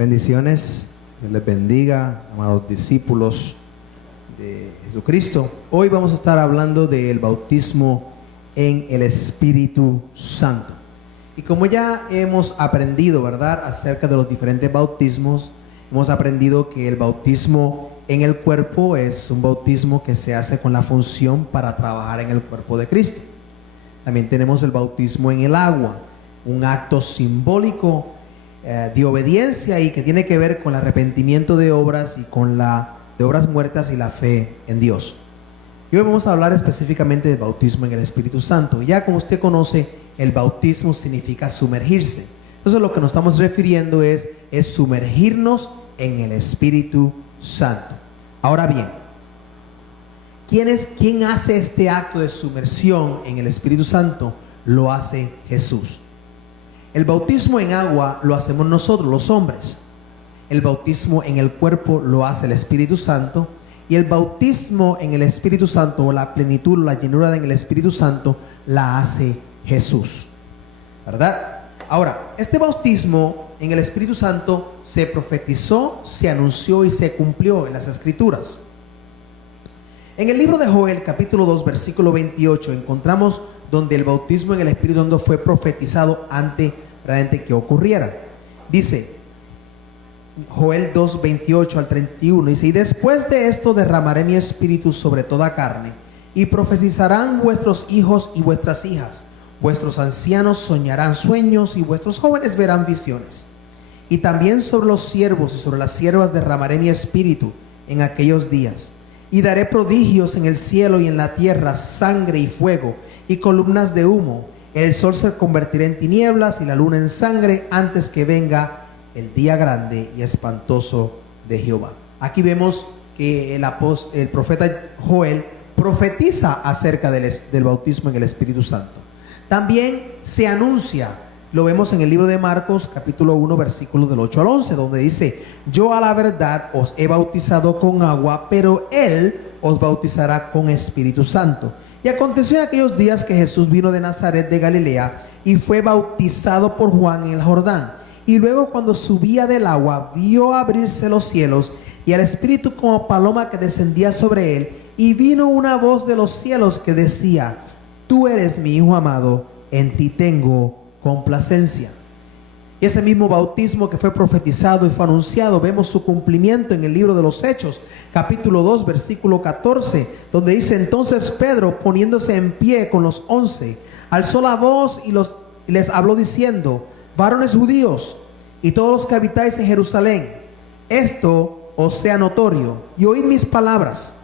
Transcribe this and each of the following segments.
Bendiciones, Dios les bendiga, amados discípulos de Jesucristo. Hoy vamos a estar hablando del bautismo en el Espíritu Santo. Y como ya hemos aprendido, ¿verdad?, acerca de los diferentes bautismos, hemos aprendido que el bautismo en el cuerpo es un bautismo que se hace con la función para trabajar en el cuerpo de Cristo. También tenemos el bautismo en el agua, un acto simbólico de obediencia y que tiene que ver con el arrepentimiento de obras y con de obras muertas y la fe en Dios. Y hoy vamos a hablar específicamente del bautismo en el Espíritu Santo. Ya como usted conoce, el bautismo significa sumergirse. Entonces lo que nos estamos refiriendo es sumergirnos en el Espíritu Santo. Ahora bien, ¿quién hace este acto de sumersión en el Espíritu Santo? Lo hace Jesús. El bautismo en agua lo hacemos nosotros, los hombres. El bautismo en el cuerpo lo hace el Espíritu Santo. Y el bautismo en el Espíritu Santo, o la plenitud, la llenura en el Espíritu Santo, la hace Jesús, ¿verdad? Ahora, este bautismo en el Espíritu Santo se profetizó, se anunció y se cumplió en las Escrituras. En el libro de Joel, capítulo 2, versículo 28, encontramos donde el bautismo en el Espíritu Santo fue profetizado antes realmente que ocurriera. Dice Joel 2, 28 al 31, dice: y después de esto derramaré mi espíritu sobre toda carne, y profetizarán vuestros hijos y vuestras hijas, vuestros ancianos soñarán sueños, y vuestros jóvenes verán visiones. Y también sobre los siervos y sobre las siervas derramaré mi espíritu en aquellos días, y daré prodigios en el cielo y en la tierra, sangre y fuego, y columnas de humo. El sol se convertirá en tinieblas y la luna en sangre antes que venga el día grande y espantoso de Jehová. Aquí vemos que el profeta Joel profetiza acerca del bautismo en el Espíritu Santo. También se anuncia, lo vemos en el libro de Marcos capítulo 1 versículos del 8 al 11, donde dice: yo a la verdad os he bautizado con agua, pero él os bautizará con Espíritu Santo. Y aconteció en aquellos días que Jesús vino de Nazaret de Galilea y fue bautizado por Juan en el Jordán. Y luego, cuando subía del agua, vio abrirse los cielos y al Espíritu como paloma que descendía sobre él. Y vino una voz de los cielos que decía: tú eres mi Hijo amado, en ti tengo complacencia. Y ese mismo bautismo que fue profetizado y fue anunciado, vemos su cumplimiento en el libro de los Hechos, capítulo 2, versículo 14, donde dice: entonces Pedro, poniéndose en pie con los 11, alzó la voz y les habló diciendo: varones judíos y todos los que habitáis en Jerusalén, esto os sea notorio, y oíd mis palabras,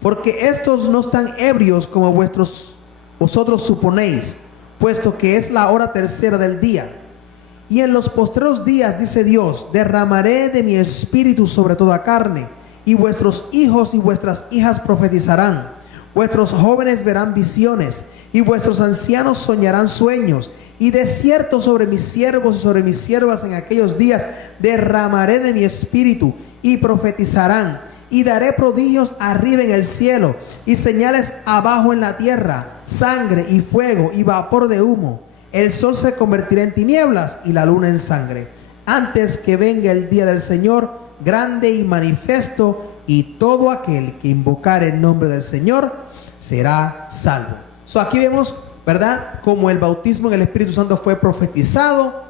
porque estos no están ebrios como vosotros suponéis, puesto que es la hora tercera del día. Y en los postreros días, dice Dios, derramaré de mi espíritu sobre toda carne, y vuestros hijos y vuestras hijas profetizarán, vuestros jóvenes verán visiones, y vuestros ancianos soñarán sueños. Y de cierto sobre mis siervos y sobre mis siervas en aquellos días derramaré de mi espíritu, y profetizarán. Y daré prodigios arriba en el cielo, y señales abajo en la tierra, sangre y fuego y vapor de humo. El sol se convertirá en tinieblas y la luna en sangre, antes que venga el día del Señor grande y manifiesto, y todo aquel que invocare el nombre del Señor será salvo. Aquí vemos, ¿verdad?, como el bautismo en el Espíritu Santo fue profetizado,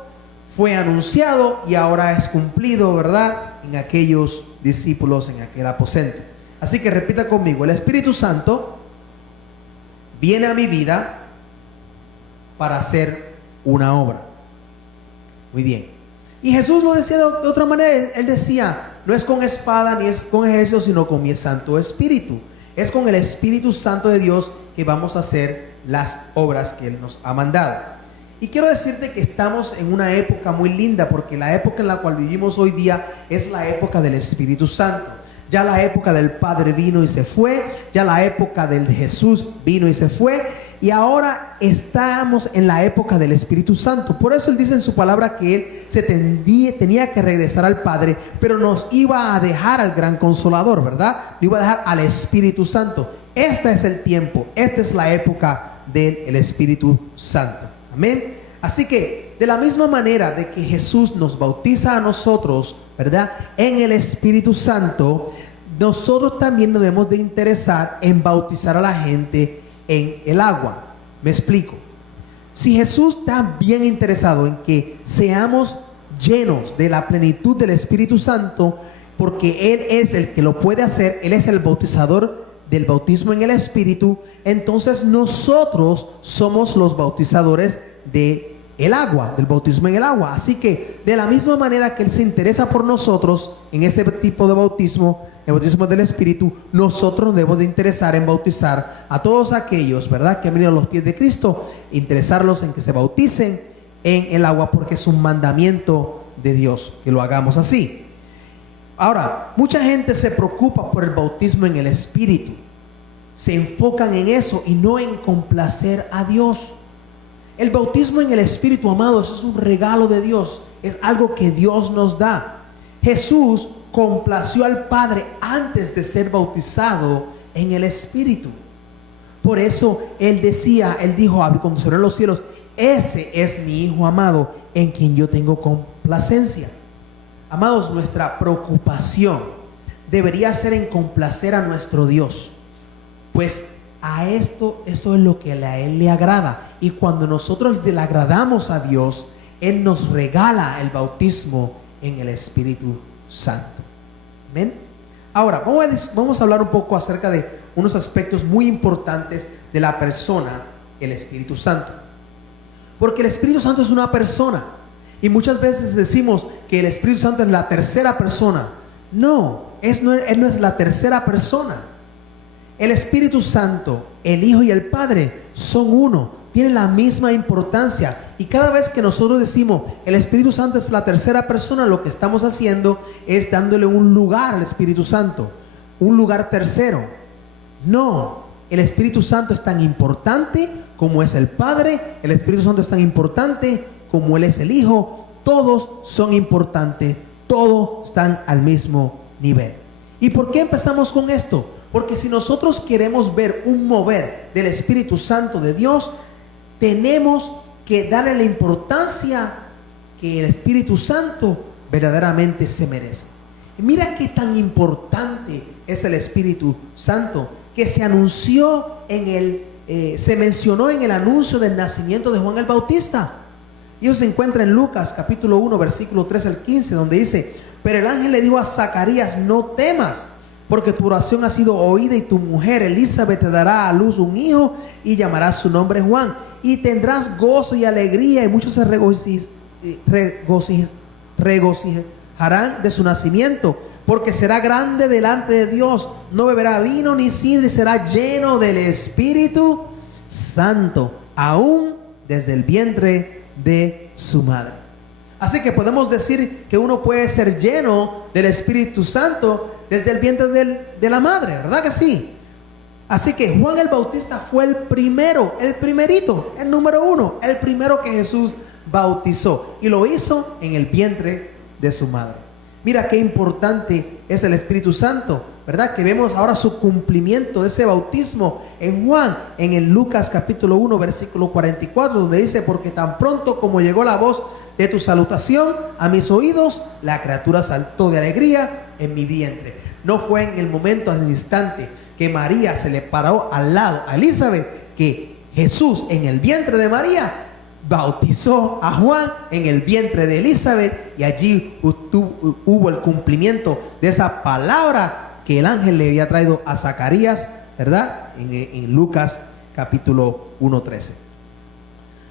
fue anunciado y ahora es cumplido, ¿verdad?, en aquellos discípulos, en aquel aposento. Así que repita conmigo: el Espíritu Santo viene a mi vida para hacer una obra. Muy bien. Y Jesús lo decía de otra manera. Él decía: no es con espada ni es con ejército, sino con mi Santo Espíritu. Es con el Espíritu Santo de Dios que vamos a hacer las obras que Él nos ha mandado. Y quiero decirte que estamos en una época muy linda, porque la época en la cual vivimos hoy día es la época del Espíritu Santo. Ya la época del Padre vino y se fue, ya la época del Jesús vino y se fue, y ahora estamos en la época del Espíritu Santo. Por eso Él dice en su palabra que Él tenía que regresar al Padre, pero nos iba a dejar al gran Consolador, ¿verdad? Lo iba a dejar al Espíritu Santo. Este es el tiempo, esta es la época del Espíritu Santo. Amén. Así que de la misma manera de que Jesús nos bautiza a nosotros, ¿verdad?, en el Espíritu Santo, nosotros también nos debemos de interesar en bautizar a la gente en el agua. Me explico. Si Jesús está bien interesado en que seamos llenos de la plenitud del Espíritu Santo, porque Él es el que lo puede hacer, Él es el bautizador del bautismo en el Espíritu, entonces nosotros somos los bautizadores de el agua, del bautismo en el agua. Así que de la misma manera que Él se interesa por nosotros en ese tipo de bautismo, el bautismo del Espíritu, nosotros nos debemos de interesar en bautizar a todos aquellos, ¿verdad?, que han venido a los pies de Cristo, interesarlos en que se bauticen en el agua, porque es un mandamiento de Dios que lo hagamos así. Ahora, mucha gente se preocupa por el bautismo en el Espíritu, se enfocan en eso y no en complacer a Dios. El bautismo en el Espíritu, amados, es un regalo de Dios, es algo que Dios nos da. Jesús complació al Padre antes de ser bautizado en el Espíritu. Por eso Él dijo cuando se abrieron los cielos: ese es mi Hijo amado, en quien yo tengo complacencia. Amados, nuestra preocupación debería ser en complacer a nuestro Dios, pues esto es lo que a Él le agrada. Y cuando nosotros le agradamos a Dios, Él nos regala el bautismo en el Espíritu Santo. ¿Amén? Ahora, vamos a hablar un poco acerca de unos aspectos muy importantes de la persona, el Espíritu Santo. Porque el Espíritu Santo es una persona. Y muchas veces decimos que el Espíritu Santo es la tercera persona. No, Él no es la tercera persona. El Espíritu Santo, el Hijo y el Padre son uno. Tienen la misma importancia. Y cada vez que nosotros decimos el Espíritu Santo es la tercera persona, lo que estamos haciendo es dándole un lugar al Espíritu Santo, un lugar tercero. No, el Espíritu Santo es tan importante como es el Padre. El Espíritu Santo es tan importante como Él es el Hijo. Todos son importantes, todos están al mismo nivel. ¿Y por qué empezamos con esto? Porque si nosotros queremos ver un mover del Espíritu Santo de Dios, tenemos que darle la importancia que el Espíritu Santo verdaderamente se merece. Y mira qué tan importante es el Espíritu Santo, que se anunció se mencionó en el anuncio del nacimiento de Juan el Bautista. Y eso se encuentra en Lucas capítulo 1 versículo 3 al 15, donde dice: pero el ángel le dijo a Zacarías: no temas, porque tu oración ha sido oída, y tu mujer Elizabeth te dará a luz un hijo, y llamarás su nombre Juan, y tendrás gozo y alegría, y muchos se regocijarán de su nacimiento, porque será grande delante de Dios, no beberá vino ni sidra, y será lleno del Espíritu Santo, aún desde el vientre de su madre. Así que podemos decir que uno puede ser lleno del Espíritu Santo desde el vientre de la madre, ¿verdad que sí? Así que Juan el Bautista fue el primero, el primerito, el número uno, el primero que Jesús bautizó, y lo hizo en el vientre de su madre. Mira qué importante es el Espíritu Santo, ¿verdad? Que vemos ahora su cumplimiento de ese bautismo en Juan, en el Lucas capítulo 1 versículo 44, donde dice: porque tan pronto como llegó la voz de tu salutación a mis oídos, la criatura saltó de alegría en mi vientre. No fue en el momento, en el instante que María se le paró al lado a Elizabeth, que Jesús en el vientre de María bautizó a Juan en el vientre de Elizabeth, y allí hubo el cumplimiento de esa palabra que el ángel le había traído a Zacarías, ¿verdad? En Lucas capítulo 1:13.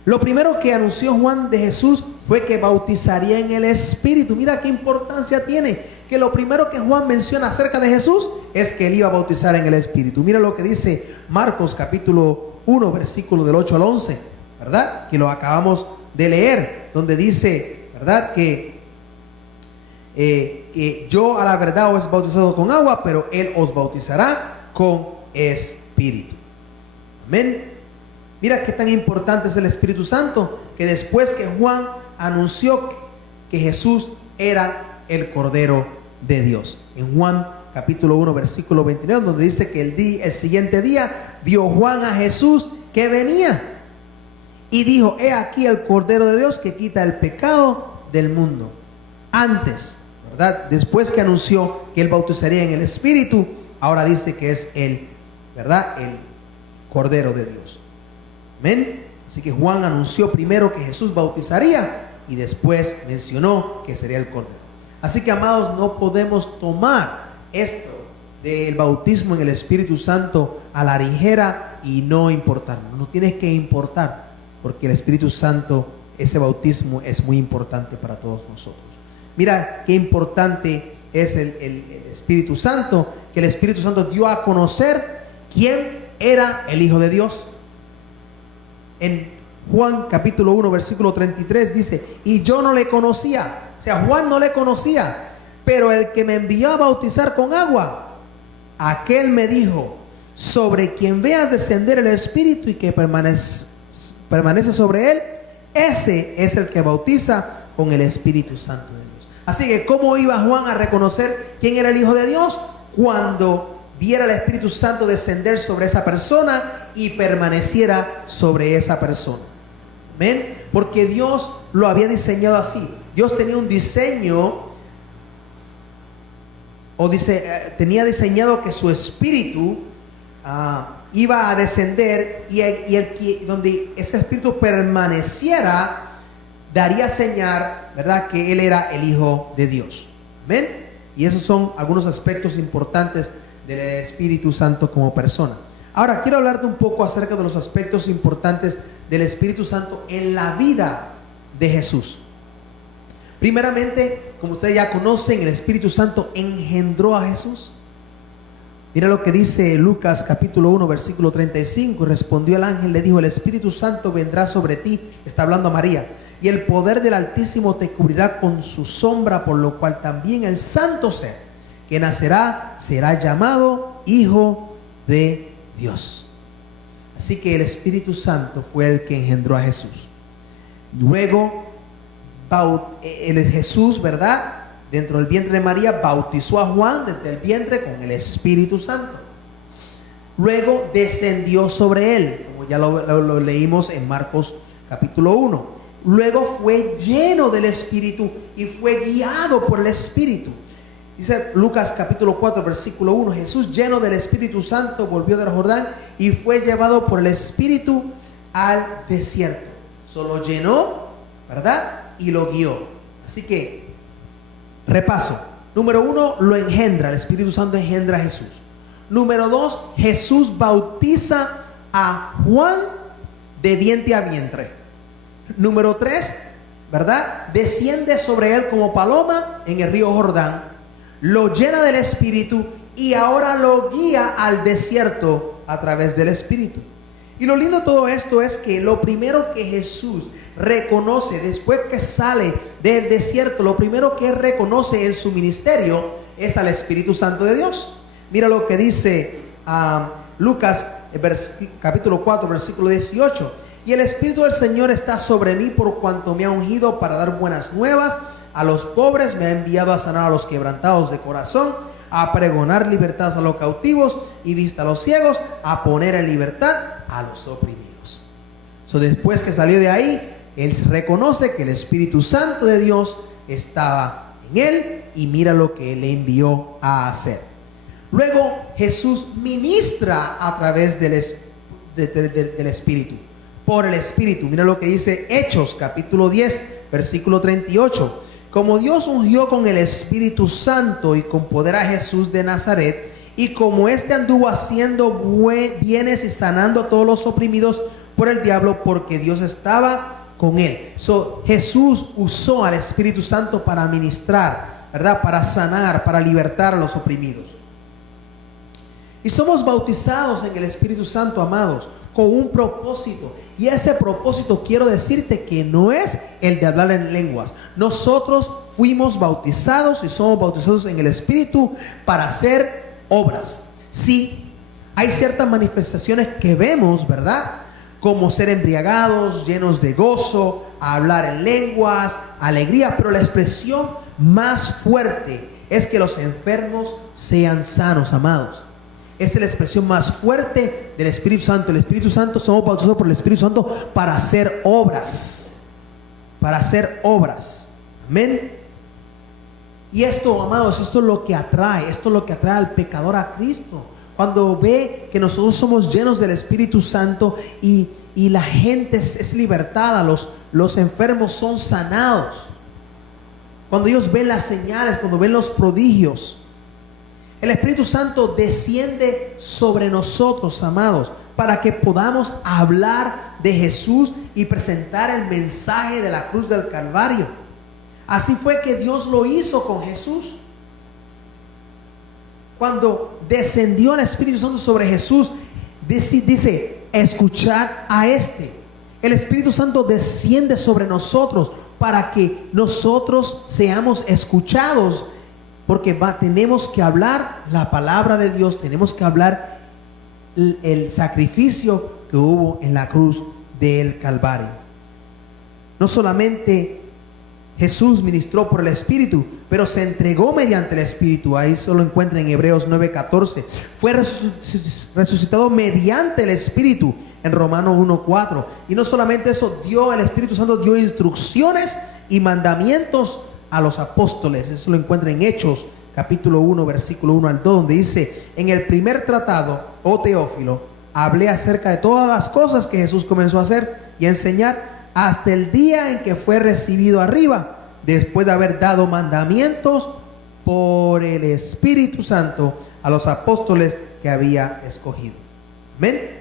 Lo primero que anunció Juan de Jesús fue que bautizaría en el Espíritu. Mira qué importancia tiene, que lo primero que Juan menciona acerca de Jesús es que Él iba a bautizar en el Espíritu. Mira lo que dice Marcos capítulo 1 versículo del 8 al 11, ¿verdad? Que lo acabamos de leer, donde dice, ¿verdad? Que yo a la verdad os he bautizado con agua, pero Él os bautizará con Espíritu. Amén. Mira qué tan importante es el Espíritu Santo, que después que Juan anunció que Jesús era el Cordero de Dios. En Juan capítulo 1 versículo 29, donde dice que el siguiente día vio Juan a Jesús que venía y dijo: he aquí el Cordero de Dios que quita el pecado del mundo. Antes, ¿verdad? Después que anunció que él bautizaría en el Espíritu, ahora dice que es el, ¿verdad?, el Cordero de Dios. Amén. Así que Juan anunció primero que Jesús bautizaría y después mencionó que sería el Cordero. Así que, amados, no podemos tomar esto del bautismo en el Espíritu Santo a la ligera y no importarnos. No tienes que importar, porque el Espíritu Santo, ese bautismo es muy importante para todos nosotros. Mira qué importante es el Espíritu Santo, que el Espíritu Santo dio a conocer quién era el Hijo de Dios. En Juan capítulo 1 versículo 33 dice: y yo no le conocía. O sea, Juan no le conocía, pero el que me envió a bautizar con agua, aquel me dijo: sobre quien veas descender el Espíritu y que permanece sobre él, ese es el que bautiza con el Espíritu Santo de Dios. Así que, ¿cómo iba Juan a reconocer quién era el Hijo de Dios? Cuando viera el Espíritu Santo descender sobre esa persona y permaneciera sobre esa persona. Amén. Porque Dios lo había diseñado así. Dios tenía un diseño, tenía diseñado que su Espíritu iba a descender, y donde ese Espíritu permaneciera, daría señal, ¿verdad?, que Él era el Hijo de Dios. ¿Ven? Y esos son algunos aspectos importantes del Espíritu Santo como persona. Ahora quiero hablarte un poco acerca de los aspectos importantes del Espíritu Santo en la vida de Jesús. Primeramente, como ustedes ya conocen, el Espíritu Santo engendró a Jesús. Mira lo que dice Lucas capítulo 1 versículo 35. Respondió el ángel, le dijo: el Espíritu Santo vendrá sobre ti, está hablando a María, y el poder del Altísimo te cubrirá con su sombra, por lo cual también el santo ser que nacerá será llamado Hijo de Dios. Así que el Espíritu Santo fue el que engendró a Jesús. Luego Jesús, ¿verdad?, dentro del vientre de María, bautizó a Juan desde el vientre con el Espíritu Santo. Luego descendió sobre él, como ya lo leímos en Marcos capítulo 1. Luego fue lleno del Espíritu y fue guiado por el Espíritu. Dice Lucas capítulo 4 versículo 1: Jesús, lleno del Espíritu Santo, volvió del Jordán y fue llevado por el Espíritu al desierto. Solo llenó, ¿verdad?, y lo guió. Así que, repaso. Número 1, lo engendra. El Espíritu Santo engendra a Jesús. Número 2, Jesús bautiza a Juan de vientre a vientre. Número 3, ¿verdad?, desciende sobre él como paloma en el río Jordán, lo llena del Espíritu y ahora lo guía al desierto a través del Espíritu. Y lo lindo de todo esto es que lo primero que Jesús reconoce después que sale del desierto, lo primero que reconoce en su ministerio es al Espíritu Santo de Dios. Mira lo que dice Lucas capítulo 4 versículo 18: y el Espíritu del Señor está sobre mí, por cuanto me ha ungido para dar buenas nuevas a los pobres, me ha enviado a sanar a los quebrantados de corazón, a pregonar libertad a los cautivos y vista a los ciegos, a poner en libertad a los oprimidos. Después que salió de ahí, él reconoce que el Espíritu Santo de Dios estaba en él y mira lo que él le envió a hacer. Luego Jesús ministra a través del Espíritu, por el Espíritu. Mira lo que dice Hechos capítulo 10 versículo 38. Como Dios ungió con el Espíritu Santo y con poder a Jesús de Nazaret, y como éste anduvo haciendo bienes y sanando a todos los oprimidos por el diablo, porque Dios estaba con él. Jesús usó al Espíritu Santo para ministrar, ¿verdad?, para sanar, para libertar a los oprimidos. Y somos bautizados en el Espíritu Santo, amados, con un propósito. Y ese propósito, quiero decirte que no es el de hablar en lenguas. Nosotros fuimos bautizados y somos bautizados en el Espíritu para hacer obras. Sí, hay ciertas manifestaciones que vemos, ¿verdad?, como ser embriagados, llenos de gozo, hablar en lenguas, alegría. Pero la expresión más fuerte es que los enfermos sean sanos, amados. Es la expresión más fuerte del Espíritu Santo. El Espíritu Santo, somos bautizados por el Espíritu Santo para hacer obras. Para hacer obras. Amén. Y esto, amados, esto es lo que atrae. Esto es lo que atrae al pecador a Cristo. Cuando ve que nosotros somos llenos del Espíritu Santo y la gente es libertada, los enfermos son sanados. Cuando ellos ven las señales, cuando ven los prodigios, el Espíritu Santo desciende sobre nosotros, amados, para que podamos hablar de Jesús y presentar el mensaje de la cruz del Calvario. Así fue que Dios lo hizo con Jesús. Cuando descendió el Espíritu Santo sobre Jesús, dice, escuchad a este. El Espíritu Santo desciende sobre nosotros para que nosotros seamos escuchados, porque tenemos que hablar la palabra de Dios, tenemos que hablar el sacrificio que hubo en la cruz del Calvario. No solamente Jesús ministró por el Espíritu, pero se entregó mediante el Espíritu. Ahí se lo encuentra en Hebreos 9:14. Fue resucitado mediante el Espíritu en Romanos 1:4. Y no solamente eso, el Espíritu Santo dio instrucciones y mandamientos a los apóstoles. Eso lo encuentra en Hechos capítulo 1, versículo 1 al 2, donde dice: en el primer tratado, oh Teófilo, hablé acerca de todas las cosas que Jesús comenzó a hacer y a enseñar hasta el día en que fue recibido arriba, después de haber dado mandamientos por el Espíritu Santo a los apóstoles que había escogido. Amén.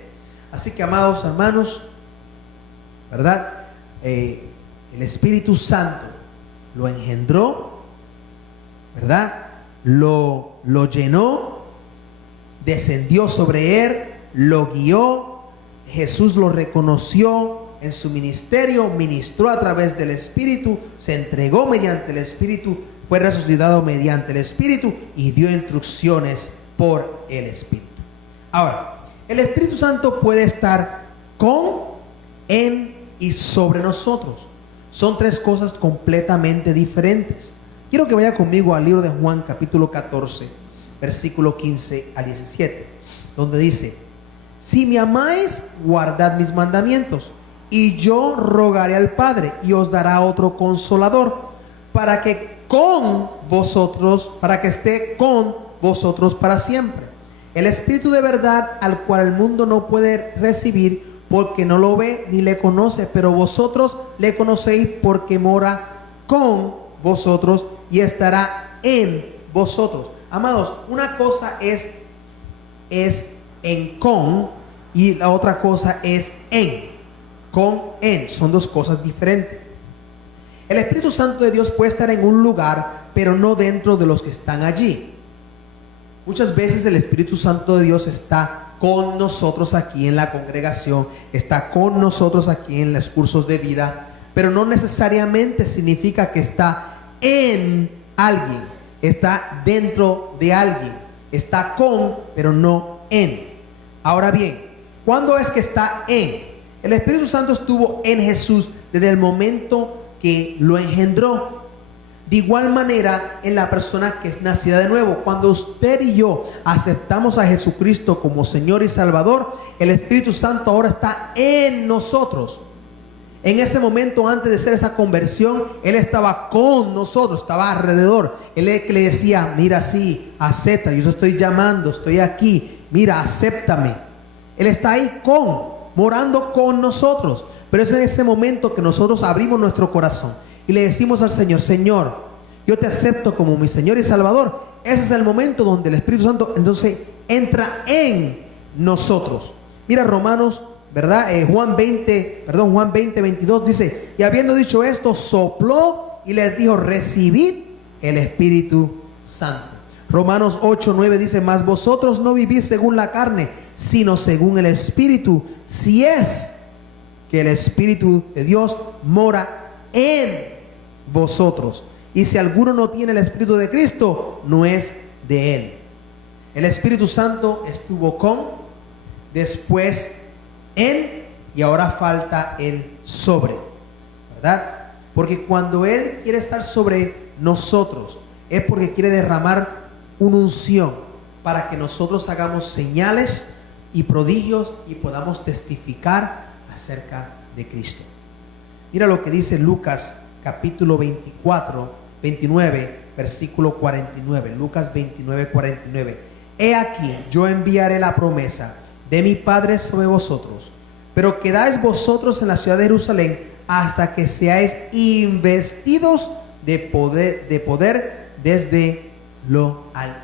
Así que, amados hermanos, ¿verdad? El Espíritu Santo lo engendró, ¿verdad? Lo llenó, descendió sobre él, lo guió. Jesús lo reconoció en su ministerio, ministró a través del Espíritu, se entregó mediante el Espíritu, fue resucitado mediante el Espíritu y dio instrucciones por el Espíritu. Ahora, el Espíritu Santo puede estar con, en y sobre nosotros. Son tres cosas completamente diferentes. Quiero que vaya conmigo al libro de Juan capítulo 14, versículo 15 al 17, donde dice: si me amáis, guardad mis mandamientos. Y yo rogaré al Padre y os dará otro consolador para que esté con vosotros para siempre. El Espíritu de verdad, al cual el mundo no puede recibir porque no lo ve ni le conoce, pero vosotros le conocéis porque mora con vosotros y estará en vosotros. Amados, una cosa es en con y la otra cosa es en. Con, en, son dos cosas diferentes. El Espíritu Santo de Dios puede estar en un lugar, pero no dentro de los que están allí. Muchas veces el Espíritu Santo de Dios está con nosotros aquí en la congregación, está con nosotros aquí en los cursos de vida, pero no necesariamente significa que está en alguien, está dentro de alguien, está con, pero no en. Ahora bien, ¿cuándo es que está en? El Espíritu Santo estuvo en Jesús desde el momento que lo engendró. De igual manera en la persona que es nacida de nuevo. Cuando usted y yo aceptamos a Jesucristo como Señor y Salvador, el Espíritu Santo ahora está en nosotros. En ese momento, antes de hacer esa conversión, Él estaba con nosotros, estaba alrededor. Él le decía: mira, sí, acepta, yo te estoy llamando, estoy aquí, mira, acéptame. Él está ahí morando con nosotros. Pero es en ese momento que nosotros abrimos nuestro corazón y le decimos al Señor: Señor, yo te acepto como mi Señor y Salvador. Ese es el momento donde el Espíritu Santo entonces entra en nosotros. Mira Romanos, ¿verdad? Juan 20, 22 dice: y habiendo dicho esto, sopló y les dijo: recibid el Espíritu Santo. Romanos 8:9 dice: mas vosotros no vivís según la carne, sino según el Espíritu, si es que el Espíritu de Dios mora en vosotros. Y si alguno no tiene el Espíritu de Cristo, no es de él. El Espíritu Santo estuvo con, después en, y ahora falta el sobre, ¿verdad? Porque cuando Él quiere estar sobre nosotros, es porque quiere derramar una unción, para que nosotros hagamos señales y prodigios y podamos testificar acerca de Cristo. Mira lo que dice Lucas capítulo 29, versículo 49. Lucas 29, 49. He aquí, yo enviaré la promesa de mi Padre sobre vosotros, pero quedáis vosotros en la ciudad de Jerusalén hasta que seáis investidos de poder desde lo alto.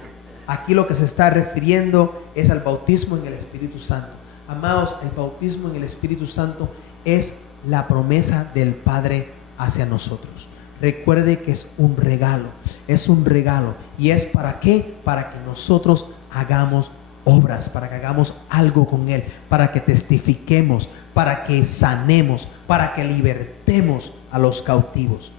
Aquí lo que se está refiriendo es al bautismo en el Espíritu Santo. Amados, el bautismo en el Espíritu Santo es la promesa del Padre hacia nosotros. Recuerde que es un regalo. ¿Y es para qué? Para que nosotros hagamos obras, para que hagamos algo con Él, para que testifiquemos, para que sanemos, para que libertemos a los cautivos.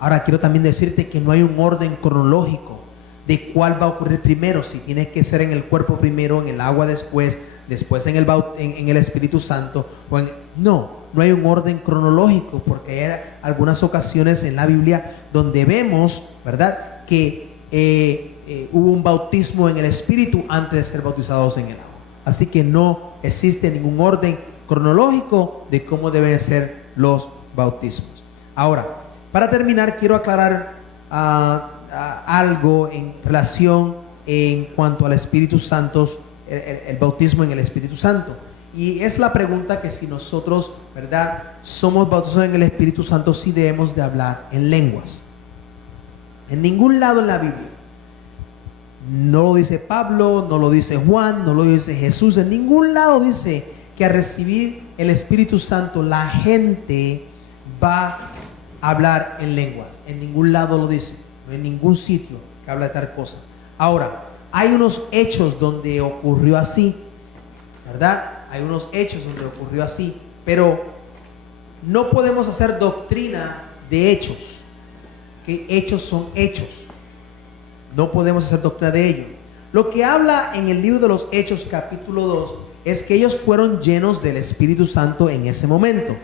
Ahora quiero también decirte que no hay un orden cronológico de cuál va a ocurrir primero, si tiene que ser en el cuerpo primero, en el agua después en el Espíritu Santo. No hay un orden cronológico, porque hay algunas ocasiones en la Biblia donde vemos, ¿verdad?, que hubo un bautismo en el Espíritu antes de ser bautizados en el agua. Así que no existe ningún orden cronológico de cómo deben ser los bautismos. Ahora, para terminar, quiero aclarar algo en relación en cuanto al Espíritu Santo, el bautismo en el Espíritu Santo. Y es la pregunta que si nosotros, ¿verdad?, somos bautizados en el Espíritu Santo, si debemos de hablar en lenguas. En ningún lado en la Biblia, no lo dice Pablo, no lo dice Juan, no lo dice Jesús, en ningún lado dice que al recibir el Espíritu Santo la gente va a hablar en lenguas. En ningún lado lo dice, no en ningún sitio que habla de tal cosa. Ahora, hay unos hechos donde ocurrió así, ¿verdad? Hay unos hechos donde ocurrió así, pero no podemos hacer doctrina de hechos, que hechos son hechos. No podemos hacer doctrina de ello. Lo que habla en el libro de los Hechos capítulo 2 es que ellos fueron llenos del Espíritu Santo en ese momento,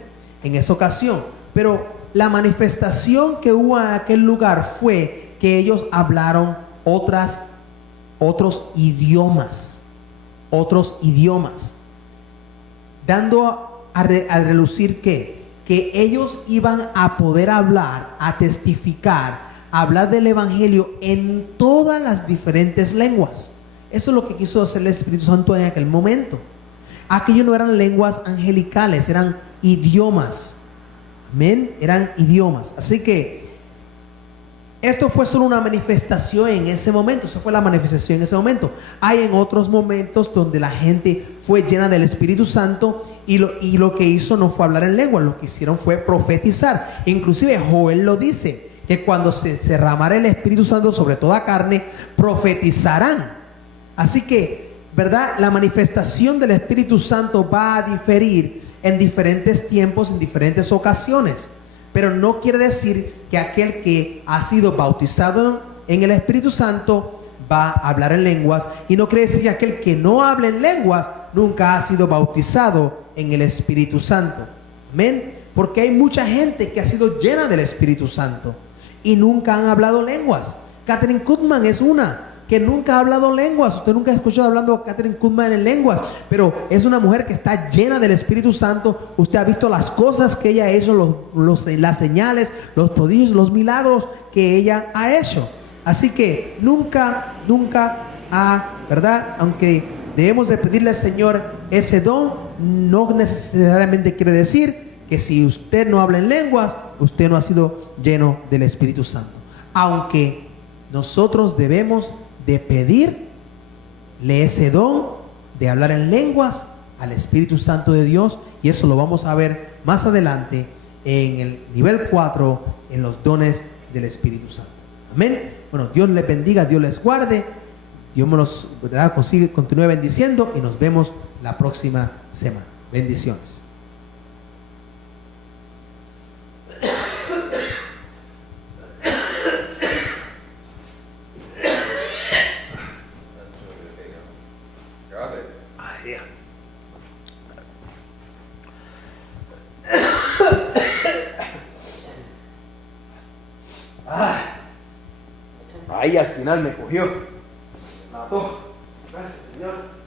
en esa ocasión. Pero la manifestación que hubo en aquel lugar fue que ellos hablaron otros idiomas, dando a relucir que ellos iban a poder hablar, a testificar, a hablar del Evangelio en todas las diferentes lenguas. Eso es lo que quiso hacer el Espíritu Santo en aquel momento. Aquellos no eran lenguas angelicales, eran idiomas. Amén, eran idiomas. Así que esto fue solo una manifestación en ese momento. Eso fue la manifestación en ese momento. Hay en otros momentos donde la gente fue llena del Espíritu Santo y lo que hizo no fue hablar en lengua, lo que hicieron fue profetizar. Inclusive Joel lo dice, que cuando se derramara el Espíritu Santo sobre toda carne, profetizarán. Así que, ¿verdad?, la manifestación del Espíritu Santo va a diferir en diferentes tiempos, en diferentes ocasiones. Pero no quiere decir que aquel que ha sido bautizado en el Espíritu Santo va a hablar en lenguas, y no quiere decir que aquel que no habla en lenguas nunca ha sido bautizado en el Espíritu Santo. Amén. Porque hay mucha gente que ha sido llena del Espíritu Santo y nunca han hablado lenguas. Kathryn Kuhlman es una que nunca ha hablado lenguas. Usted nunca ha escuchado hablando a Kathryn Kuhlman en lenguas, pero es una mujer que está llena del Espíritu Santo. Usted ha visto las cosas que ella ha hecho, las señales, los prodigios, los milagros que ella ha hecho. Así que nunca ¿verdad? Aunque debemos de pedirle al Señor ese don, no necesariamente quiere decir que si usted no habla en lenguas, usted no ha sido lleno del Espíritu Santo. Aunque nosotros debemos de pedirle ese don de hablar en lenguas al Espíritu Santo de Dios, y eso lo vamos a ver más adelante en el nivel 4, en los dones del Espíritu Santo. Amén. Bueno, Dios les bendiga, Dios les guarde, Dios nos continúe bendiciendo, y nos vemos la próxima semana. Bendiciones. Ahí al final me cogió, me mató. Señor.